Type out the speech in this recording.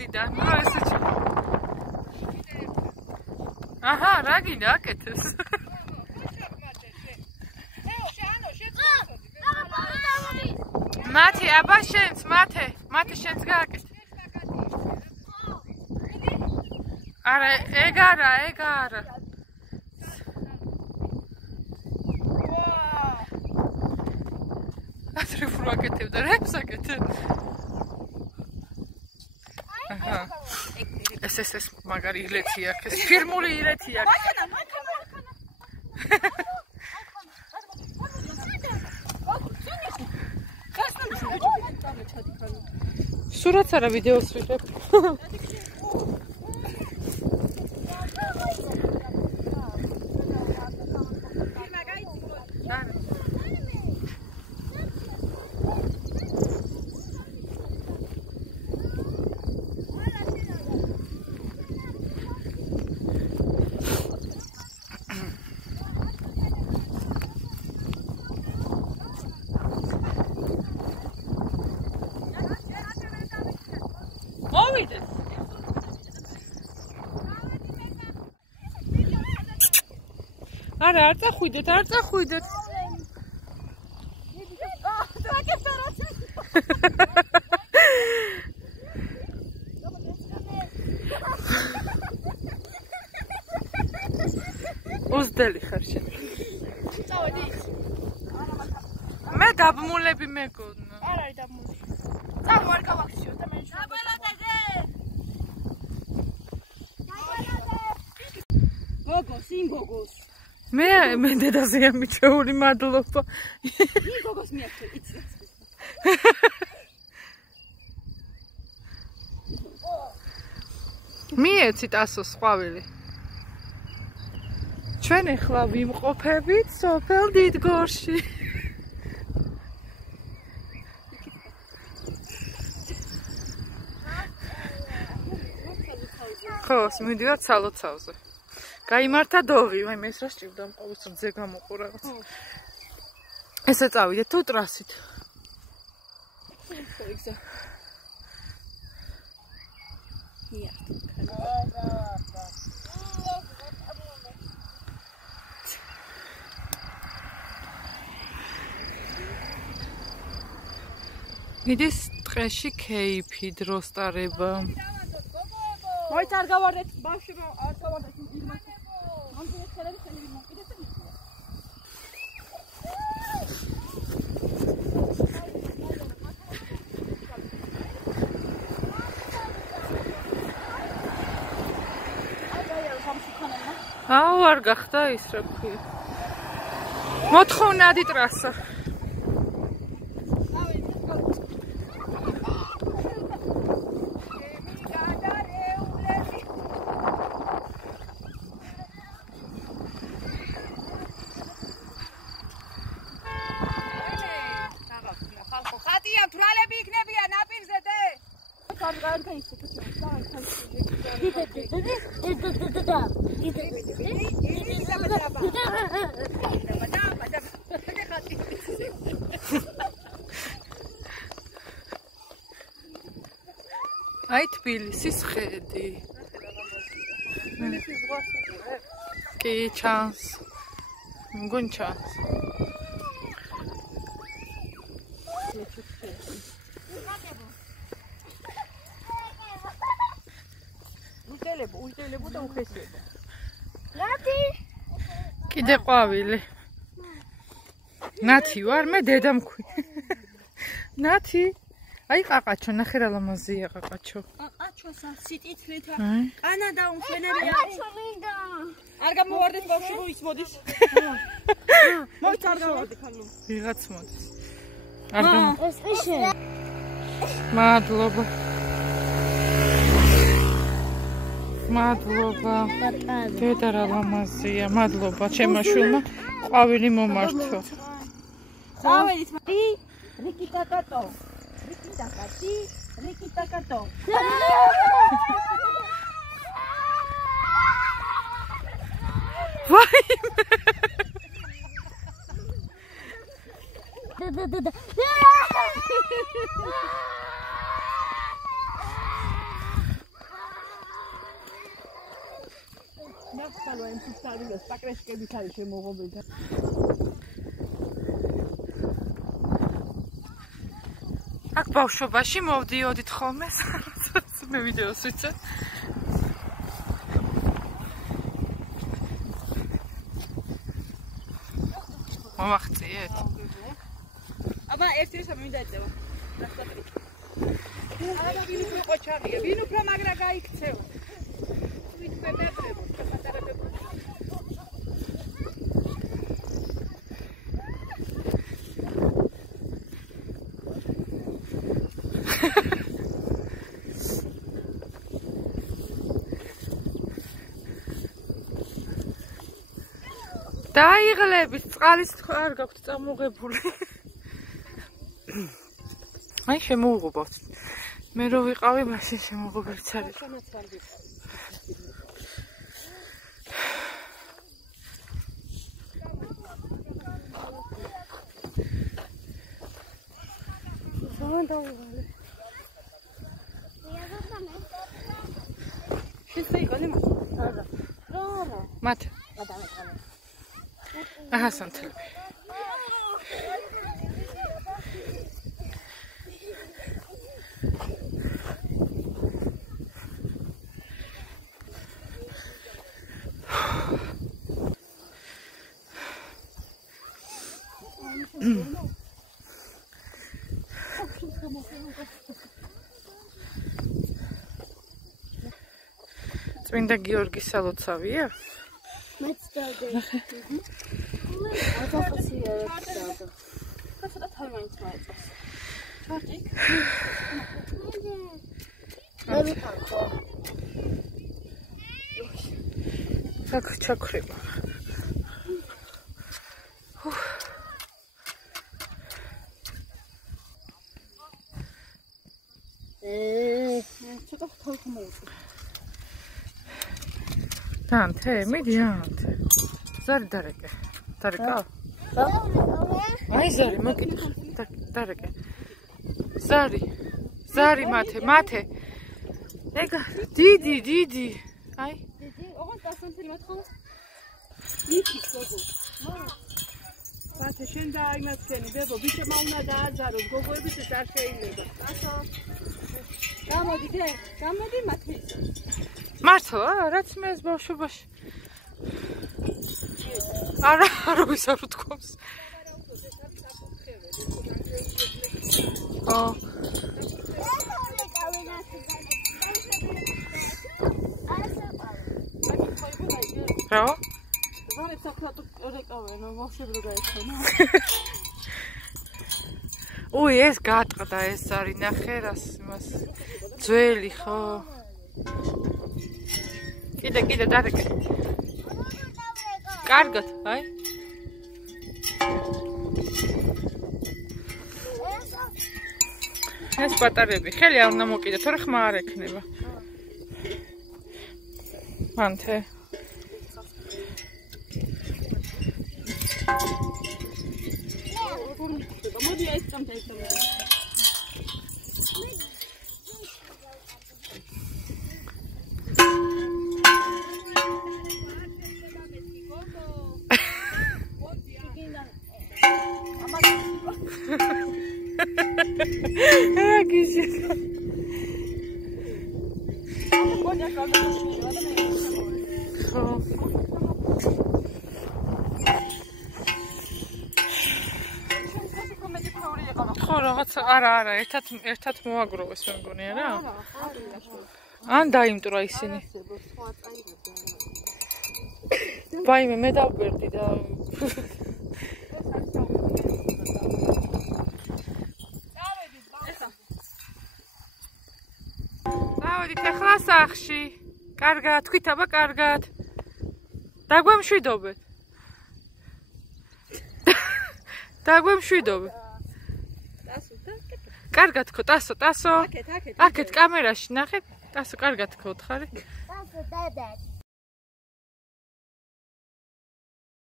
მოდიდა ესეჩი აჰა რა გინდა აკეთებს მათი აბა შენც მათე შენც გააკეთე არა ეგ არა ათრიფურ აკეთებდა რებს აკეთებ აჰა ეს მაგარი ილეთი აქვს ეს ფირმული ილეთი აქვს სურათს არა ვიდეოს ვიღებ არა არ წახვიდეთ ოზდელი ხარ შენ წავედი მე დაბმულები მეგონა არ არის დაბმული წავ არ გავაქციო და მე დაბელადე გოგოს მე დედაზე ამიჩეული მადლობა გოგოს მიაქცე იცი მიეცით ასოს ყვავილი ჩვენ ახლა ვიმყოფებით სოფელ დიდგორში ხო მივიდივართ სალოცავზე გაიმართა დოღი, ვაიმე ეს რა სჭირდა მყავის რძე გამოყო რაღაც. ესე წავიდეთ თუ ტრასით. მიდის ტყეში ქეიფი დროსტარება. მოიც არ გავარდეთ ბავშვებო არ გავარდეთ აუ არ გახდა ის რა ქვია მოთხოვნადი ტრასა აი თბილისის ხედი. კი ჩანს. მგონი ჩანს. უშელებო და უხესიებო. ნათი. კიდე ყვავილი. ნათი ვარ, მე დედა მქვი. ნათი. აი ყაყაჩო, ნახე რა ლამაზია ყაყაჩო. ყაყაჩოსა სიტითრითა. კანადა უმშვენებია. ყაყაჩო მინდა. არ გამოვარდეთ ბავშვებო ის მოდის. მოიც არ გავარდეთ ხანუ. ვიღაც მოდის. არ გამო. ეს ისე. მადლობა. მადლობა. დედა რა ლამაზია. მადლობა ჩემო შვილმა. ყვავილი მომართო. ყვავილით მი რიკიტა კატო. Rikita kato. ხალვა იმ სუსტარიას პაკრეშკებით არის შემოღობილი და აქ ბავშვობაში მოვდიოდით ხოლმე მე ვიდეოს ვიცე მომახციეთ აბა ერთი სამი მინდა ეწევა ნახტატრი აბა ვინ უფრო ყოჩაღია ვინ უფრო მაგრა გაიქცევა ვიტბებებო პატარებებო დაიღლებით წყალის არ გაქვთ წამოღებული აი შემოუღობთ მე რო ვიყავი მაშინ შემოღობილიც არის მათ აჰა სანთლები წმინდა გიორგის სალოცავია? მეც დავდე. ცოტა თავი მაინც მოეწოს. ჩარტი? მე ვიყავ. აქ ჩაქრება. ცოტა თავი მოუწო. Tante, midi ante. Zari dareke. Dareka. Ai zari, makit. Dareke. Zari. Zari mate. Ega, didi. Ai. ოღონდ დასანთელი მათხოვა. იქით გოგო. მათე შენ დაიმაცქენი, ბებო, ბიჭებმა უნდა დააძაროს, გოგოების ეს არ შეიძლება. ასო. გამოდი მათე. მართლა, რაც მე ეს ბავშვობაში. არა ვისარ უთქვამს. რა? ზარებს აკრატო რეკავენ, ბავშვები რო გაეცემა. უი, ეს გატყდა ეს არის, ნახე რას იმას. ძველი ხო? კიდე დარეკე. კარგად, აი. ეს პატარები, ხელი არ უნდა მოკიდე, თორე ხმა არ ექნება. მანთე. მოდი ეს წამთა ეს წამთა. ხო რაღაცა არა ერთად მოაგროვეს მე მგონი არა? ან დაიმტვრა ისინი. ვაიმე მე დავგვერდი და დავედით ახლა სახში. კარგად, თქვით აბა კარგად. დაგვემშვიდობეთ. დაგვემშვიდობეთ. კარგად ხო, ტასო. აქეთ კამერაში ნახეთ. ტასო კარგად ხო ხარი? ტასო დადად.